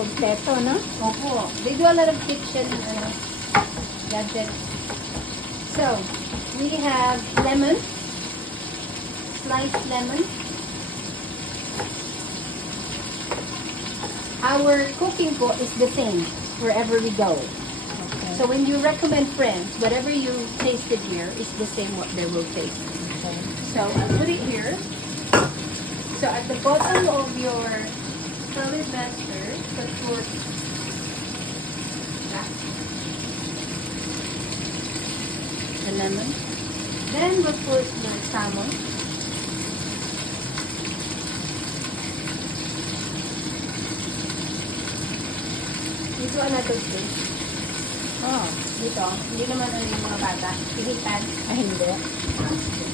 kompleto, no? Opo. They do a lot of kitchen gadgets. So, we have lemon. Sliced lemon. Our cooking po is the same wherever we go. Okay. So when you recommend friends, whatever you tasted here is the same what they will taste. Okay. So I'll put it here. So at the bottom of your salad master, put the lemon. Then we'll put the salmon. Dito natin ito. Oh, Dito. Hindi naman ano yung mga bata. Pihitan. ay hindi.